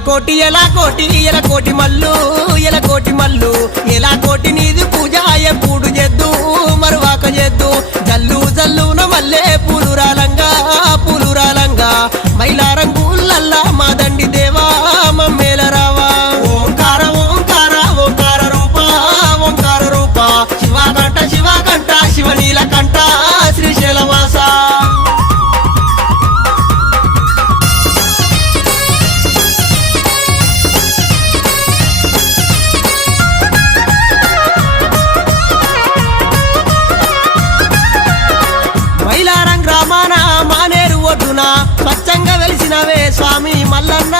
ఎలా కోటి మల్లు ఎలా కోటి నీది పూజ ఎప్పుడు చేద్దు మరువాక చేద్దు జల్లు జల్లున మల్లె పూలురాలంగా మైలారంగులల్లా మా దండి దేవా మమ్మేల రావా ఓంకార ఓంకార ఓంకార రూప శివకంఠ శివనీలకంఠ శ్రీశైలవాస మైలారం గ్రామాన మానేరు ఒడ్డున స్వచ్ఛంగా వెలిసినవే స్వామి మల్లన్న